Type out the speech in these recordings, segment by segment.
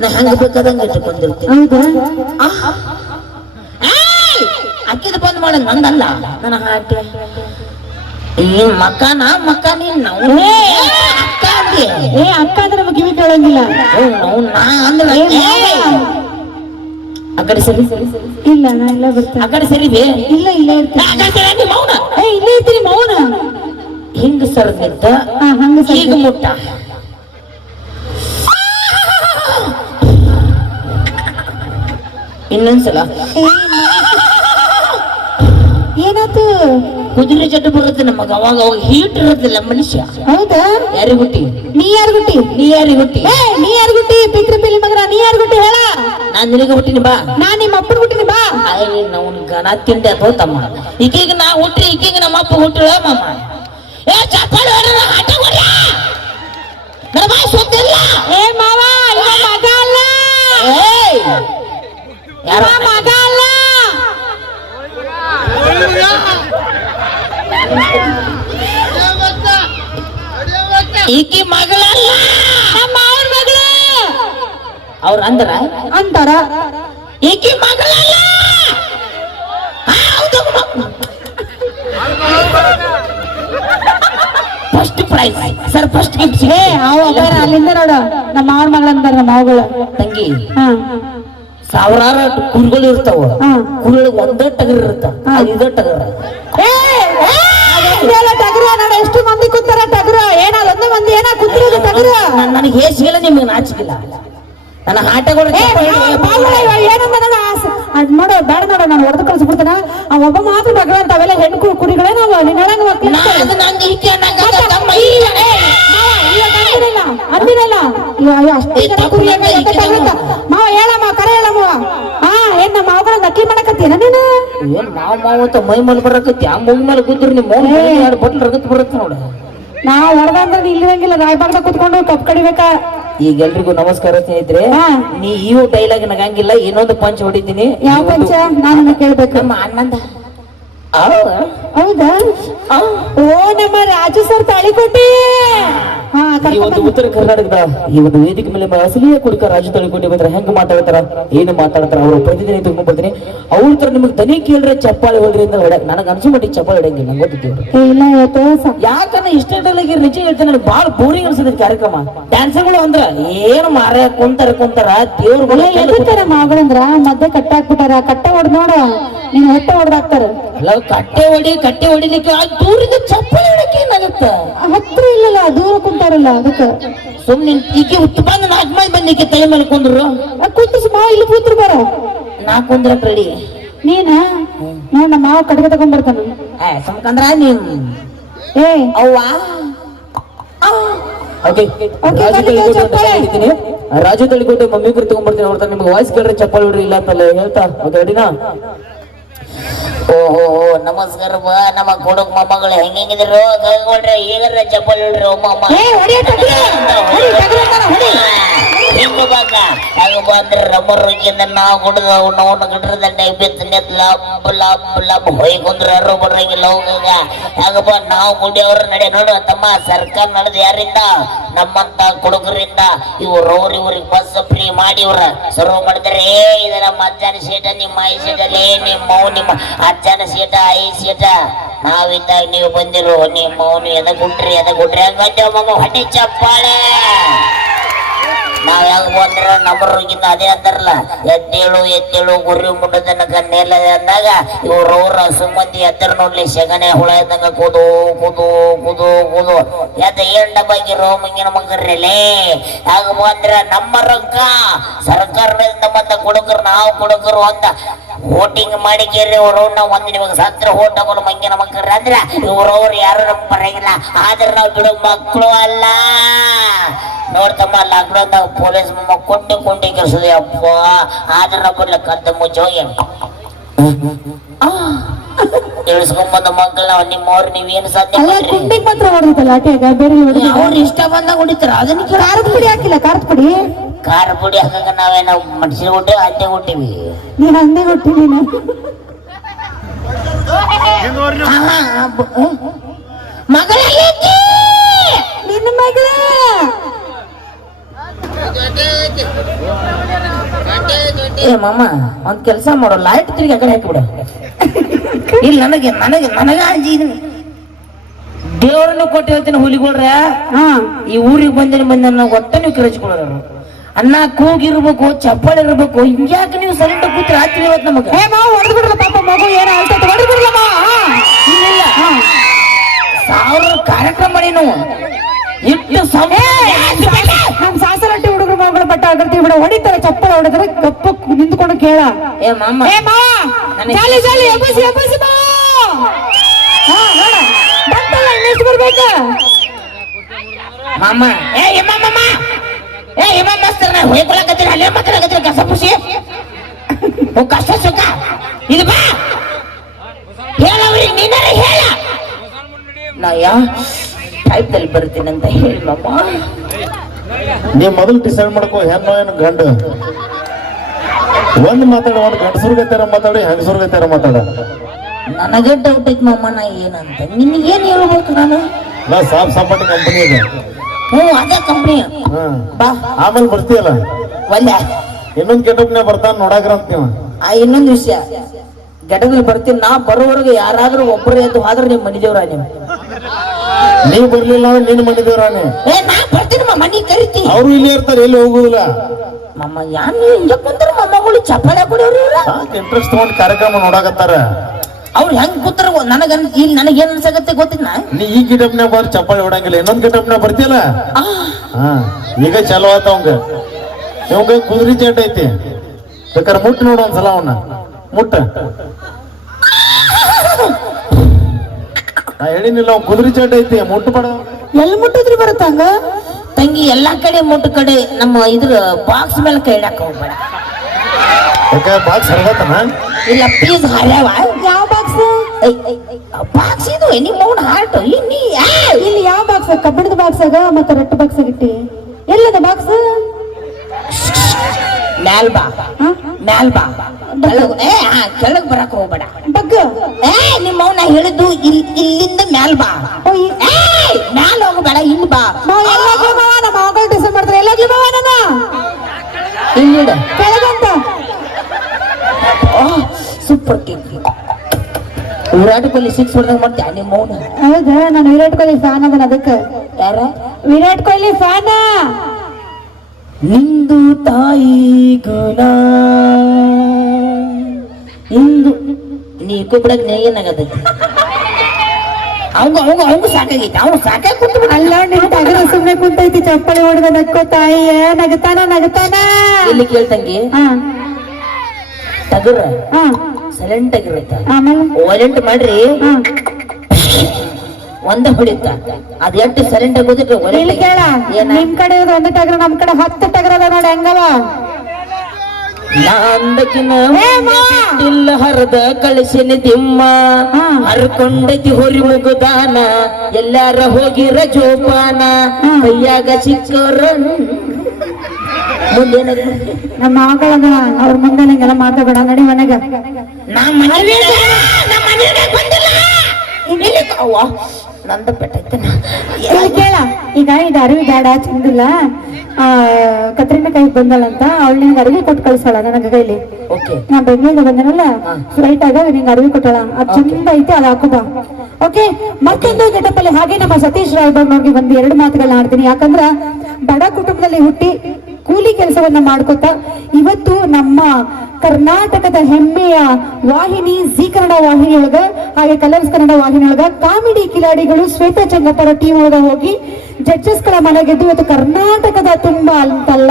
ನಾ ಹಂಗ ಬೇಕಾದಂಗ ಇಟ್ಟುಕೊಂಡಿರ್ತೀನಿ. ಹೌದಾ? ಅಕ್ಕಿದ ಬಂದ್ ಮಾಡ ನಂದಲ್ಲ. ನನ್ನ ಹಾಟೆ ಈ ಮಕ್ಕನ ಮಕ್ಕ ನೀನ್ ಅಕ್ಕ ಅಂದೆ ಏ ಅಕ್ಕ ಅಂದ್ರೆ ನಮಗೆ ಕಿವಿ ಕೇಳಂಗಿಲ್ಲ. ನಾ ಅಂದ್ರೆ ಆ ಕಡೆ ಸರಿ ಸರಿ? ಇಲ್ಲ ನಾ ಇಲ್ಲ ಬರ್ತೇನೆ. ಆ ಕಡೆ ಸರಿ ಇಲ್ಲ ಇಲ್ಲ ಇರ್ತೀನಿ. ಮೌನ. ಏ ಇಲ್ಲೇ ಇರ್ತೀನಿ ಮೌನ. ಹಿಂಗ ಸರ್ದಿದ್ದ ಹಂಗ. ಈಗ ಮುಟ್ಟ. ಇನ್ನೊಂದ್ಸಲ. ಏನಾಯ್ತು? ಕುದುರೆ ಜಡ್ಡು ಬರುತ್ತೆ ನಮಗ ಅವಾಗ ಅವಾಗ ಹೀಟ್ ಇರೋದಿಲ್ಲ ಮನುಷ್ಯ. ಹೌದಾ? ಯಾರಿ ಗುಟ್ಟಿ ನೀ ಯಾರು ಗುಟ್ಟಿ ನೀ ಯಾರಿ ಗುಟ್ಟಿ ನೀ ಯಾರು ಗುಟ್ಟಿ ಪಿಕ್ರಿ ಪಿಲಿ ಮಗನ ನೀ ಯಾರು ಗುಟ್ಟಿ ಹೇಳ? ನಾನ್ ನಿನಗೆ ಹುಟ್ಟಿನಿ ಬಾ. ನಾ ನಿಮ್ಮ ಅಪ್ಪನ ಹುಟ್ಟಿನಿ ಬಾ. ಅಯ್ಯ ನಾವು ಗನ ತಿಂದೆ ಅಥವಾ ತಮ್ಮ. ಈಗೀಗ ನಾ ಹುಟ್ಟಿ ಈಗೀಗ ನಮ್ಮ ಅಪ್ಪ ಹುಟ್ಟಿಳ ಮಾಮ. ಏ ಚಪ್ಪಾಳೆ ಆಟ ಹೊಡ್ರ. ನನ್ನ ಬಾಯಿ ಸುತ್ತಿಲ್ಲ ಏ ಮಾವ ಇವ ಮಗ ಅಲ್ಲ ಏಯ್ ಯಾರೋ ಇವ ಮಗ ಅಲ್ಲ. ಈಕಿ ಮಗಳಲ್ಲ. ನಮ್ಮ ಅವ್ರ ಮಗಳು. ಅವ್ರ ಅಂದ್ರ? ಅಂತಾರ ಈಕಿ ಮಗಳಲ್ಲ. First prize sir first gift ಏ ಅವ ಅಲ್ಲಿಂದ ನೋಡು. ನಮ್ಮ ಅವ್ರ ಮಗಳು ಅಂತಾರ ನಮ್ಮ ಅವಗಳು. ತಂಗಿ. ಹಾ. ಸಾವಿರಾರು ಕುರಿಗಳು ಇರ್ತಾವ. ಕುರಿಗಳಿಗೆ ಒಂದೇ ಟಗರ್ ಇರುತ್ತ. ಇದೇ ಟಗರ್. ಎಷ್ಟು ಮಂದಿ ಕೂತಾರ ಟಗರ? ಏನ ಒಂದೇ ಮಂದಿ ಏನ ಕೂತಿರೋದು ಟಗರ? ನನಗೆ ಹೇಸಿಗೆಲ್ಲ ನಿಮ್ಗೆ ನಾಚಿಕಿಲ್ಲ ನನ್ನ ಆಟಗಳು ಅದ್ ನೋಡು ಬೇಡ ನೋಡು ನಾನು ಹೊಡೆದು ಕಳ್ಸ್ಬಿಡ್ತಾನ. ಆ ಒಬ್ಬ ಮಾತ್ರ ಮಗಳ ಅಂತ ಅವೆಲ್ಲ ಹೆಣ್ಣು ಕುರಿಗಳೇ ನಾವು ನಿನ್ನ ಹೇಳಂಗ ಮಕ್ಳು ನಾನು ನಂದು ಈಕೆ ಅನ್ನಂಗ ತಮ್ಮ ಈ- ಈ- ಏ, ಮಾವ, ಇವಾಗ ಅಂದಿರಲ್ಲ, ಅಂದಿರಲ್ಲ. ಇವ- ಇವ ಅಷ್ಟೇ ಜನ ಕುರಿ ಹೆಂಗ ಎತ್ತ ತಗೊಳ್ತ. ಮಾವ ಹೇಳಮ್ಮ ಕರೆ ಹೇಳಮ್ಮ ಹಾ ಏನ್ ನಮ್ಮ ಮಾವಗಳ ನಕಲಿ ಮಾಡಕತ್ತೀನ ನೀನು ಏನ್ ನಾವ್ ಮಾವ ಅಂತ ಮೈ ಮೇಲೆ ಬರಕತ್ತಿ ಆ ಮೈ ಮೇಲೆ ಕೂತ್ರಿ ನಿಮ್ಮ ಮೌನ ಎರಡು ಬಟ್ಲು ರಗತ್ ಬರುತ್ತೆ ನೋಡ. ನಾವ್ ಹೊಡೆದಂದ್ರೆ ಇಲ್ಲಿ ಇರಂಗಿಲ್ಲ ರಾಯಬಾಗ್ದಾಗ ಕುತ್ಕೊಂಡು ಕಪ್ ಕಡಿಬೇಕ? ಈಗ ಎಲ್ರಿಗೂ ನಮಸ್ಕಾರ ಸ್ನೇಹಿತರೆ. ನೀ ಈ ಡೈಲಾಗ್ ನಗಂಗಿಲ್ಲ ಇನ್ನೊಂದು ಪಂಚ್ ಹೊಡಿತೀನಿ. ಯಾವ ಪಂಚ ನಾನು ಕೇಳ್ಬೇಕು. ನಮ್ಮ ಅಣ್ಣಂದ. ಹೌದಾ. ಓ ನಮ್ಮ ರಾಜು ಸರ್ ತಾಳಿ ಈ ಒಂದು ಉತ್ತರ ಕರ್ನಾಟಕದ ಈ ಒಂದು ವೇದಿಕೆ ಮೇಲೆ ಅಸಲಿಯ ಕುಡುಕ ರಾಜು ಕೊಟ್ಟಿ ಬಂದ್ರೆ ಹೆಂಗ್ ಮಾತಾಡ್ತಾರ ಏನು ಮಾತಾಡ್ತಾರ ಅವರು ಪ್ರತಿದಿನ ತುಂಬ ಬರ್ತೀನಿ. ಅವ್ರ ತರ ನಿಮಗೆ ದನಿ ಕೇಳ್ರೆ ಚಪ್ಪಾಳೆ ಹೊಡ್ರಿ ಅಂತ ನನಗೆ ಅನ್ಸು ಮಟ್ಟಿಗೆ ಚಪ್ಪಾಳೆ ಹೊಡಂಗಿಲ್ಲ ನಂಗೆ ಗೊತ್ತಿದ್ದೇವೆ ಏ, ಇಲ್ಲ ಇವತ್ತು ಸ- ಯಾಕಂದ್ರೆ ಇಷ್ಟ ಡೈಲಾಗ್ ನಿಜ ಹೇಳ್ತೇನೆ ನನಗೆ ಭಾಳ ಬೋರಿಂಗ್ ಅನ್ಸುತ್ತೆ ಕಾರ್ಯಕ್ರಮ. ಡ್ಯಾನ್ಸರ್ಗಳು ಅಂದ್ರ ಏನು ಮಾರ ಕುಂತಾರ ಕುಂತಾರ ದೇವ್ರುಗಳು ಏ, ಎದಕ್ಕಾರ ಮಾಗಳಂದ್ರ? ಮದ್ದೆ ಕಟ್ಟ ಹಾಕ್ಬಿಟ್ಟಾರ ಕಟ್ಟೆ ಹೊಡೆದ್ ನೋಡ ನೀನ್ ಹೊಟ್ಟೆ ಹೊಡೆದಾಕ್ತಾರ ಅಲ್ಲ ಕಟ್ಟೆ ಹೊಡಿ ಕಟ್ಟೆ ಹೊಡಿಲಿಕ್ಕೆ ಆ ದೂರದ ಚಪ್ಪಾಳೆ ಹೊಡಕ್ಕೆ ಏನಾಗತ್ತ? ಹತ್ರ ಇಲ್ಲಲ್ಲ ದೂರ ಕುಂತಾರಲ್ಲ ಅದಕ್ಕೆ. ಸುಮ್ಮನೆ ಈಕೆ ಉತ್ಪನ್ನ ನಾಲ್ಕು ಮಂದಿ ಬಂದಿಕ್ಕೆ ತಲೆ ಮೇಲೆ ಕುಂದ್ರು. ಕುಂತಿಸಿ ಸುಮ್ಮ ಇಲ್ಲಿ ಕೂತ್ರು ಬರ. ನಾ ಕುಂದ್ರ ರೆಡಿ ನೀನ? ನೋಡ್ ನಮ್ಮ ಮಾವ ಕಟ್ಗೆ ತಗೊಂಡ್ ಬರ್ತಾನ? ಏ ಸುಮ್ಕಂದ್ರ ನೀನ್. ಏ. ಅವ್ವ. ಓಕೆ. Okay, ರಾಜು ಅಂತ ಚಪ್ಪಾಳೆ. ರಾಜು ತಳಿಕೋಟೆ ಮಮ್ಮಿ ಕೂಡ ತಗೊಂಡ್ಬರ್ತೀನಿ ನೋಡ್ತಾರೆ ನಿಮ್ಗೆ ವಾಯ್ಸ್ ಕೇಳ್ರಿ ಚಪ್ಪಲ್ ಬಿಡ್ರಿ ಇಲ್ಲ ಅಂತಲ್ಲ ಹೇಳ್ತಾ. ಓಕೆ ರೆಡಿನಾ ಓಹೋ ನಮಸ್ಕಾರ ಬಾ ನಮ್ಮ ಕೊಡಕ್ ಮೊಮ್ಮಗಳು. ಹೆಂಗಿದ್ರು ಈಗ ಈಗರ ಚಪ್ಪಲ್ ಹೇಳ್ರಿ ಒಮ್ಮಮ್ಮ ಏ ಹೊಡಿಯ ಟಗರು ಹೊಡಿ ಟಗರು ಹೊಡಿ ಬಂದ ಹಂಗ ಬಂದ್ರೆ ರಬ್ಬರ್ ರೋಗಿಂದ ನಾವು ಕುಡ್ದ ಅವನ್ನ ಕಟ್ರದಂಡ ಬಿತ್ತು ನೆತ್ ಲಬ್ ಲಬ್ ಲಬ್ ಹೊಯ್ಕೊಂಡ್ರ ಯಾರು ಬರಂಗಿಲ್ಲ ಹೋಗಾಗ ಹಂಗಪ್ಪ ನಾವು ಕುಡಿಯೋರು ನಡೆ ನೋಡು ತಮ್ಮ ಸರ್ಕಾರ ನಡೆದ ಯಾರಿಂದ? ನಮ್ಮಂತ ಕುಡುಕರಿಂದ ಇವ್ರು ಅವ್ರ ಇವ್ರಿಗೆ ಬಸ್ ಫ್ರೀ ಮಾಡಿ ಇವ್ರ. ಸರ್ವ ಮಾಡಿದ್ರೆ, ಏ, ಇದು ನಮ್ಮ ಅಜ್ಜನ ಸೀಟ ನಿಮ್ಮ ಐ ಸೀಟಲ್ಲಿ ನಿಮ್ಮ ನಿಮ್ಮ ಅಜ್ಜನ ಸೀಟ ಐ ಸೀಟ ನಾವಿದ್ದಾಗ ನೀವು ಬಂದಿರು ನಿಮ್ಮ ಮೌನು ಎದ ಗುಟ್ರಿ ಎದ ಗುಟ್ರಿ ಹಂಗಂತ ಮಮ್ಮ ಚಪ್ಪಾಳೆ. ನಾವ್ ಯಾಕ ಬಂದ್ರ ರೋಗಿನ ಅದೇ ಅಂತಾರಲ್ಲ ಎದ್ದೇಳು ಎದ್ದೇಳು, ಗುರಿ ಮುಟ್ಟದನ್ನ ಕಣ್ಣೆಲ್ಲ ಅಂದಾಗ ಇವ್ರ ಅವ್ರ ಸುಮ್ಮತಿ ಎತ್ತರ ನೋಡ್ಲಿ ಸೆಗಣೆ ಹುಳ ಇದ್ದಂಗ ಕೂದು ಕೂದು ಕೂದು ಕೂದು. ಎದ್ದ ಏನ್ ಡಬ್ಬಾಗಿರೋ ಮಂಗಿನ ಮಗರ್ರಲೇ ಹಾಗ ಬಂದ್ರ ನಮ್ಮ ರೊಕ್ಕ ಸರ್ಕಾರದಿಂದ ಬಂದ ಕೊಡುಕರು, ನಾವು ಕೊಡುಕರು ಅಂತ ವೋಟಿಂಗ್ ಮಾಡಿ ಕೇರಿ ಅವರು ನಾವು ಒಂದ್ ನಿಮಗೆ ಸತ್ರ ಹೋಟ್ ತಗೊಂಡು ಮಂಗಿನ ಮಕ್ಕಳ್ರಿ ಅಂದ್ರ ಇವ್ರವ್ರು ಯಾರು ನಮ್ ಬರಂಗಿಲ್ಲ ಆದ್ರೆ ನಾವು ಬಿಡೋ ಮಕ್ಕಳು ಅಲ್ಲ ನೋಡ್ತಮ್ಮ ಲಾಕ್ಡೌನ್ದಾಗ ಪೊಲೀಸ್ ಕೊಂಡಿ ಕೊಂಡಿ ಕೆಲಸದ ಅಪ್ಪ ಆದ್ರೆ ನಾವು ಬಿಡ್ಲಕ್ಕ ಕದ್ದ ಮುಚ್ಚ ಹೋಗಿ ಇಳಿಸ್ಕೊಂಬಂದ ಮಕ್ಕಳನ್ನ ನಿಮ್ಮವ್ರು ನೀವೇನು ಸಾಧ್ಯ ಅಲ್ಲ ಮಾಡ್ರಿ ಕುಂಡಿಗೆ ಮಾತ್ರ ಹೊಡೆದಿತ್ತಲ್ಲ ಆಟೆಗ ಬೇರೆ ಹೊಡೆದಿಲ್ಲ ಅವ್ರು ಇಷ್ಟ ಬಂದಾಗ ಹೊಡಿತಾರ ಅದನ್ನ ಕೇಳ ಖಾರದ ಪುಡಿ ಹಾಕಿಲ್ಲ ಖಾರದ ಪುಡಿ ಖಾರ ಪುಡಿ ಹಾಕಂಗ ನಾವೇನ ಮನುಷ್ಯನ ಹುಟ್ಟಿ ಹಂದಿ ಹುಟ್ಟಿವಿ ನೀನ್ ಹಂದಿ ಹುಟ್ಟಿ ನೀನು? ಮಗಳ ನಿನ್ನ ಮಗಳ! ಏ ಮಾಮ ಒಂದ್ ಕೆಲಸ ಮಾಡು ಲೈಟ್ ತಿರುಗಿ ಆ ಕಡೆ ಹಾಕಿಬಿಡು ಇಲ್ಲಿ ನನಗೆ ನನಗೆ ನನಗ ಅಂಜಿ ದೇವ್ರನ್ನು ಕೊಟ್ಟು ಹೇಳ್ತೀನಿ ಹುಲಿಗೊಳ್ರ ಹಾ. ಈ ಊರಿಗೆ ಬಂದಿನ ಬಂದ ಗೊತ್ತ ಒಟ್ಟ ನೀವು ಕಿರಚ್ಕೊಳ್ಳೋರು. ಅನ್ನ ಕೂಗಿರ್ಬೇಕು ಚಪ್ಪಲ್ ಇರ್ಬೇಕು ಹಿಂಗ್ಯಾಕೆ ನೀವು ಸೈಲೆಂಟ್ ಕೂತ್ರಿ ರಾತ್ರಿ ಇವತ್ತು ನಮಗೆ? ಏ ಮಾವ ಹೊಡೆದು ಬಿಡಲ್ಲ ಪಾಪ ಮಗು ಏನ ಅಂತ ಹೊಡೆದು ಬಿಡಲ್ಲ ಮಾವ? ಇಲ್ಲ ಸಾವಿರ ಕಾರ್ಯಕ್ರಮ ನಾವು ಇಟ್ಟು ಸಮ ನಮ್ ಸಾಸರಟ್ಟಿ ಹುಡುಗರು ಮಗಳ ಬಟ್ಟ ಆಗಿರ್ತೀವಿ ಬಿಡ. ಹೊಡಿತಾರೆ ಚಪ್ಪಳ ಹೊಡೆದ್ರೆ ಕಪ್ಪ ನಿಂತ್ಕೊಂಡು ಕೇಳ. ಏ ಮಾಮ. ಏ ಮಾವ ಜಾಲಿ ಜಾಲಿ ಎಬ್ಬಸಿ ಎಬ್ಬಸಿ ಮಾವ. ಹಾ ನೋಡ. ಬಂತಲ್ಲ ಇನ್ನೆಷ್ಟು ಬರ್ಬೇಕ? ಮಾಮ. ಏ ಇಮ್ಮ ಮಾಮ. ಏ ಇಮಾಮ್ ಮಾಸ್ತರ್ ನಾ ಹೋಯ್ಕೊಳಕತ್ತೀರ ಅಲ್ಲೇ ಮಾತಾಡಕತ್ತೀರ ಕಸ ಪುಸಿ ಓ ಕಷ್ಟ ಸುಖ. ಇದು ಬಾ. ಹೇಳವ್ರಿಗೆ ನೀನಾರ ಹೇಳ. ನಾ ಯಾ ಟೈಪ್ದಲ್ಲಿ ಬರ್ತೀನಂತ ಹೇಳಿ ಮಾಮ ನೀ ಮೊದಲು ಡಿಸೈಡ್ ಮಾಡ್ಕೋ ಹೆಣ್ಣು ಏನು ಗಂಡು. ಒಂದ್ ಮಾತಾಡ ಒಂದ್ ಗಂಡಸರ್ಗೈತಾರ ಮಾತಾಡಿ ಹೆಂಗಸರ್ಗೈತಾರ ಮಾತಾಡ. ನನಗೆ ಡೌಟ್ ಐತಿ ಮಾಮ ನಾ ಏನಂತ? ನಿನಗೇನು ಹೇಳ್ಬೇಕು ನಾನು? ನಾ ಸಾಫ್ ಸಾಪಾಟಿ ಕಂಪನಿ ಇದೆ ಹ್ಞೂ ಅದೇ ಕಂಪ್ನಿ ಹಾ ಬಾ ಆಮೇಲೆ ಬರ್ತೀಯಲ್ಲ? ಒಳ್ಳೆ ಇನ್ನೊಂದ್ ಕೆಟಪ್ನೇ ಬರ್ತಾನ ನೋಡಾಕ್ರ ನೀವು. ಆ ಇನ್ನೊಂದು ವಿಷಯ. ಗಡದಲ್ಲಿ ಬರ್ತೀನಿ ನಾ ಬರೋವರೆಗೆ ಯಾರಾದ್ರೂ ಒಬ್ಬರು ಎದ್ದು ಹೋದ್ರೆ ನಿಮ್ಮ ಮನಿದೇವ್ರ ನೀವು? ನೀ ಬರ್ಲಿಲ್ಲ ಅಂದ್ರೆ ನಿನ್ನ ನೀ ಏ ನಾ ಬರ್ತೀನಿ ಮಮ್ಮ ನೀ ಅವ್ರು ಇಲ್ಲೇ ಇರ್ತಾರೆ ಎಲ್ಲಿ ಹೋಗುದಿಲ್ಲ? ಮಮ್ಮ ಯಾನ್ ನೀವು ಹಿಂಗೆ ಕುಂತಾರ ಮಮ್ಮಗಳು ಚಪ್ಪಾಳೆ ಕೊಡೋರು ಇಂಟ್ರೆಸ್ಟ್ ತಗೊಂಡ್ ಕಾರ್ಯಕ್ರಮ ನೋಡಾಕತ್ತಾರ? ಅವ್ರು ಹೆಂಗ್ ಕೂತಾರ ನನಗ ಇಲ್ಲಿ ನನಗೇನ್ ಅನ್ಸಕತ್ತೆ ಗೊತ್ತಿಲ್ಲ? ನೀ ಈ ಗಿಡಪ್ನ ಬರ್ ಚಪ್ಪಾಳಿ ಹೊಡಂಗಿಲ್ಲ ಇನ್ನೊಂದ್ ಗಿಡಪ್ನ ಬರ್ತೀಯಲ್ಲ? ಹಾ ಈಗ ಚಲೋ ಆತ ಅವಂಗ. ಇವಂಗ ಕುದುರಿ ಚೇಟ್ ಐತಿ. ಬೇಕಾದ್ರೆ ಮುಟ್ಟು ನೋಡು ಒಂದ್ಸಲ ಅವನ್ನ ಮುಟ್ಟ. ನಾ ಹೇಳಿನಿಲ್ಲ ಅವ್ ಕುದುರಿ ಚೇಟ್ ಐತಿ ಮುಟ್ಟು ಪಡ ಎಲ್ಲಿ ಮುಟ್ಟಿದ್ರಿ ಬರುತ್ತಂಗ ತಂಗಿ ಎಲ್ಲಾ ಕಡೆ ಮುಟ್ಟು ಕಡೆ ನಮ್ಮ ಇದ್ರ ಬಾಕ್ಸ್ ಮೇಲೆ ಕೈ ಇಡಕ್ ಹೋಗ್ಬೇಡ. ಯಾಕೆ ಬಾಕ್ಸ್ ಹರಗತ್ತನ? ಇಲ್ಲ ಪೀಸ್ ಹರ್ಯಾವ. ಯಾವ ಬಾಕ್ಸ್ ಇದು ನಿಮ್ಮ ಮೌನ ಹಾರ್ಟ್ ಇನ್ನಿ ಇಲ್ಲಿ ಯಾವ ಬಾಕ್ಸ್ ಕಬ್ಬಿಣದ ಬಾಕ್ಸ್ ಆಗ ಮತ್ತೆ ರಟ್ಟು ಬಾಕ್ಸ್ ಇಟ್ಟಿ? ಎಲ್ಲದ ಬಾಕ್ಸ್ ಮ್ಯಾಲ್ ಬಾ. ಮ್ಯಾಲ್ ಬಾ. ಕೆಳಗ್ ಏ ಹಾ ಕೆಳಗ್ ಬರಕ್ ಹೋಗ್ಬೇಡ. ಬಗ್ಗ. ಏ ನಿಮ್ಮ ಅವ್ನ ಹೇಳಿದ್ದು ಇಲ್ಲಿ ಇಲ್ಲಿಂದ ಮ್ಯಾಲ್ ಬಾ. ಏ ಮ್ಯಾಲ್ ಹೋಗ್ಬೇಡ ಇಲ್ಲಿ ಬಾ. ಎಲ್ಲಾಗ್ಲಿ ಮಾವ ನಮ್ಮ ಮಗಳು ಡಿಸೈಡ್ ಮಾಡ್ತಾರೆ ಎಲ್ಲಾಗ್ಲಿ ಮಾವ ನನ್ನ ಇಲ್ಲಿಡ ಕೆಳಗಂತ. Super king Virat Kohli six ಹೊಡೆದಾಗ ಮತ್ತೆ ನಿಮ್ಮ ಅವ್ನ ಹೌದಾ ನಾನು ವಿರಾಟ್ ಕೊಹ್ಲಿ ಫ್ಯಾನ್ ಅದನ್ನ ಅದಕ್ಕೆ. ಯಾರ? ವಿರಾಟ್ ಕೊಹ್ಲಿ ಫ್ಯಾನ ನಿಂದು ತಾಯಿ ಗುಣ ಇಂದು ನೀ ನೀ ಏನಾಗತೈತಿ? ಅವಂಗ ಅವಂಗ ಅವಂಗ ಸಾಕಾಗೈತಿ ಅವ್ನು ಸಾಕಾಗಿ ಕುಂತು ಅಲ್ಲ ನಿನ್ ತಗರ ಸುಮ್ಮನೆ ಕುಂತೈತಿ ಚಪ್ಪಲಿ ಹೊಡೆದ ನಕ್ಕೋ ತಾಯಿ. ನಗತಾನ ನಗತಾನ? ಇಲ್ಲಿ ಕೇಳ್ತಂಗಿ? ಹ. ತಗರ? ಹಾ. ಸೈಲೆಂಟ್ ಆಗಿರುತ್ತೆ ಆಮೇಲೆ ವೈಲೆಂಟ್ ಮಾಡ್ರಿ. ಒಂದ ಹೊಡಿತ. ಅದ್ ಎಷ್ಟು ಸೈಲೆಂಟ್ ಆಗೋದಿಟ್ರೆ ಇಲ್ಲಿ ಕೇಳ. ಏನ? ನಿಮ್ ಕಡೆ ಇರೋದು ಒಂದು ಟಗರ ನಮ್ ಕಡೆ ಹತ್ತು ಟಗರ ಅದ ನೋಡಿ ಹೆಂಗವ. ನಾಂದಕಿನ! ಇಲ್ಲ ಹರದ ಕಳಿಸಿನ ತಿಮ್ಮ. ಹರ್ಕೊಂಡೈತಿ ಹೊರಿ ಮುಗುದಾನ. ಎಲ್ಲಾರ ಹೋಗಿರ ಜೋಪಾನ. ಕೈಯಾಗ ಸಿಕ್ಕರ ಮುಂದೇನ ನಮ್ಮ ಮಗಳ ಅವ್ರ ಮುಂದೆ ನಂಗೆಲ್ಲ ಮಾತಾಡ ನಡಿ ಮನೆಗ. ಮನೆ ಮನೆಗೆ ಬಂದಿಲ್ಲ ಅವ್ವ, ನಂದು ಇಲ್ಲಿ ಕೇಳ ಈಗ ಇದು ಅರಿವಿ ಬೇಡ ಚಂದಿಲ್ಲ ಕತ್ರಿನ ಕೈ ಬಂದಳಂತ ಅವಳು ನಿಂಗೆ ಅರಿವಿ ಕೊಟ್ಟು ಕಳ್ಸೋಳ ನನಗ ಕೈಲಿ. ನಾ ಬೆಂಗಳೂರಿಗೆ ಬಂದನಲ್ಲ ಫ್ಲೈಟ್ ಆಗ ನಿಂಗೆ ಅರಿವಿ ಕೊಟ್ಟಳ. ಅದ್ ಚಂದ ಐತೆ ಅದು ಓಕೆ ಮತ್ತೊಂದು ಗೆಟಪಲ್ಲಿ ಹಾಗೆ ನಮ್ಮ ಸತೀಶ್ ರಾಯ್ಬರ್ನವ್ರಿಗೆ ಒಂದು ಎರಡು ಮಾತುಗಳನ್ನ ಆಡ್ತೀನಿ. ಯಾಕಂದ್ರ ಬಡ ಕುಟುಂಬದಲ್ಲಿ ಹುಟ್ಟಿ ಕೂಲಿ ಕೆಲಸವನ್ನ ಮಾಡ್ಕೊತ ಇವತ್ತು ನಮ್ಮ ಕರ್ನಾಟಕದ ಹೆಮ್ಮೆಯ ವಾಹಿನಿ ಜಿ ಕನ್ನಡ ವಾಹಿನಿಯೊಳಗ ಹಾಗೆ ಕಲರ್ಸ್ ಕನ್ನಡ ವಾಹಿನಿಯೊಳಗ ಕಾಮಿಡಿ ಕಿಲಾಡಿಗಳು ಶ್ವೇತಾ ಚಂಗಪ್ಪರ ಟೀಮ್ ಒಳಗ ಹೋಗಿ ಜಡ್ಜಸ್ಗಳ ಮನೆ ಗೆದ್ದು ಇವತ್ತು ಕರ್ನಾಟಕದ ತುಂಬಾ ಅಂತಲ್ಲ.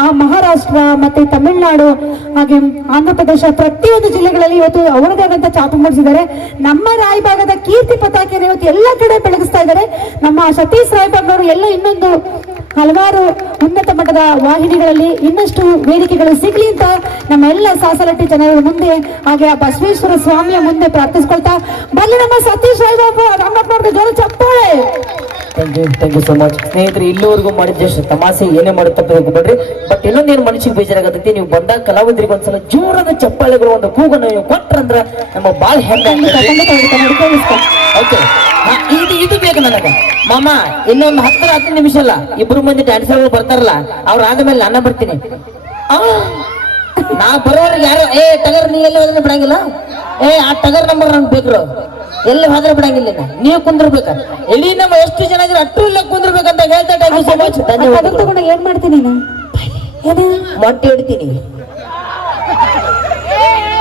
ಆ ಮಹಾರಾಷ್ಟ್ರ ಮತ್ತೆ ತಮಿಳುನಾಡು ಹಾಗೆ ಆಂಧ್ರ ಪ್ರದೇಶ ಪ್ರತಿಯೊಂದು ಜಿಲ್ಲೆಗಳಲ್ಲಿ ಇವತ್ತು ಅವರದೇ ಆದಂತ ಚಾಪು ಮೂಡಿಸಿದ್ದಾರೆ. ನಮ್ಮ ರಾಯಭಾಗದ ಕೀರ್ತಿ ಪತಾಕೆಯನ್ನು ಇವತ್ತು ಎಲ್ಲ ಕಡೆ ಬೆಳಗಿಸ್ತಾ ಇದ್ದಾರೆ. ನಮ್ಮ ಸತೀಶ್ ರಾಯಭಾಗ್ ಅವರು ಎಲ್ಲ ಇನ್ನೊಂದು ಹಲವಾರು ಉನ್ನತ ಮಟ್ಟದ ವಾಹಿನಿಗಳಲ್ಲಿ ಇನ್ನಷ್ಟು ವೇದಿಕೆಗಳು ಸಿಗ್ಲಿ ಅಂತ ನಮ್ಮ ಎಲ್ಲ ಸಾಸಲಟ್ಟಿ ಜನರ ಮುಂದೆ, ಹಾಗೆ ಆ ಬಸವೇಶ್ವರ ಸ್ವಾಮಿಯ ಮುಂದೆ ಪ್ರಾರ್ಥಿಸ್ಕೊಳ್ತಾ, ಬನ್ನಿ ನಮ್ಮ ಸತೀಶ್ ರಂಗಪ್ಪ ಜೋರು ಜೋರ ಚಪ್ಪಾಳೆ. Thank you thank you so much ಸ್ನೇಹಿತರೆ ಇಲ್ಲಿವರೆಗೂ ಮಾಡಿದ ಜಸ್ಟ್ ತಮಾಸೆ ಏನೇ ಮಾಡುತ್ತೆ ಬಿಡ್ರಿ ಹೋಗ್ಬೇಡ್ರಿ ಬಟ್ ಇನ್ನೊಂದೇನು ಮನುಷ್ಯಗೆ ಬೇಜಾರಾಗುತ್ತೆ ನೀವು ಬಂದಾಗ ಕಲಾವಿದರಿಗೆ ಒಂದ್ಸಲ ಜೋರಾದ ಚಪ್ಪಾಳೆಗಳು ಒಂದು ಕೂಗನ್ನು ನೀವು ಕೊಟ್ರಂದ್ರೆ ನಮ್ಮ ಬಾಳ ಓಕೆ ಇದು ಇದು ಬೇಕು ನನಗೆ. ಮಾಮ ಇನ್ನೊಂದು ಹತ್ತರ ಹತ್ತು ನಿಮಿಷ ಅಲ್ಲ. ಇಬ್ರು ಮಂದಿ ಡ್ಯಾನ್ಸರ್ ಬರ್ತಾರಲ್ಲ ಅವ್ರು ಆದ್ಮೇಲೆ ನಾನು ಬರ್ತೀನಿ. ನಾ ಬರೋರ್ಗೆ ಯಾರು ಏ ಟಗರ್ ನೀ ಎಲ್ಲ ಬಿಡಂಗಿಲ್ಲ? ಏ ಆ ಟಗರ್ ನಂಬರ್ ನಂಗೆ ಬೇಕ್ರು ಎಲ್ಲಿ ಹೋದ್ರೆ ಬಿಡಂಗಿಲ್ಲ. ನೀವು ಕುಂದಿರ್ಬೇಕ. ಎಲ್ಲಿ ನಮ್ಮ ಎಷ್ಟು ಜನ ಇದ್ರೆ ಅಟ್ಟು ಇಲ್ಲ ಕುಂದಿರ್ಬೇಕಂತ ಹೇಳ್ತಾ ಟೈಮ್ ತಗೊಂಡು ಏನ್ ಮಾಡ್ತೀನಿ ಏನ ಮೊಟ್ಟೆ ಹಿಡ್ತೀನಿ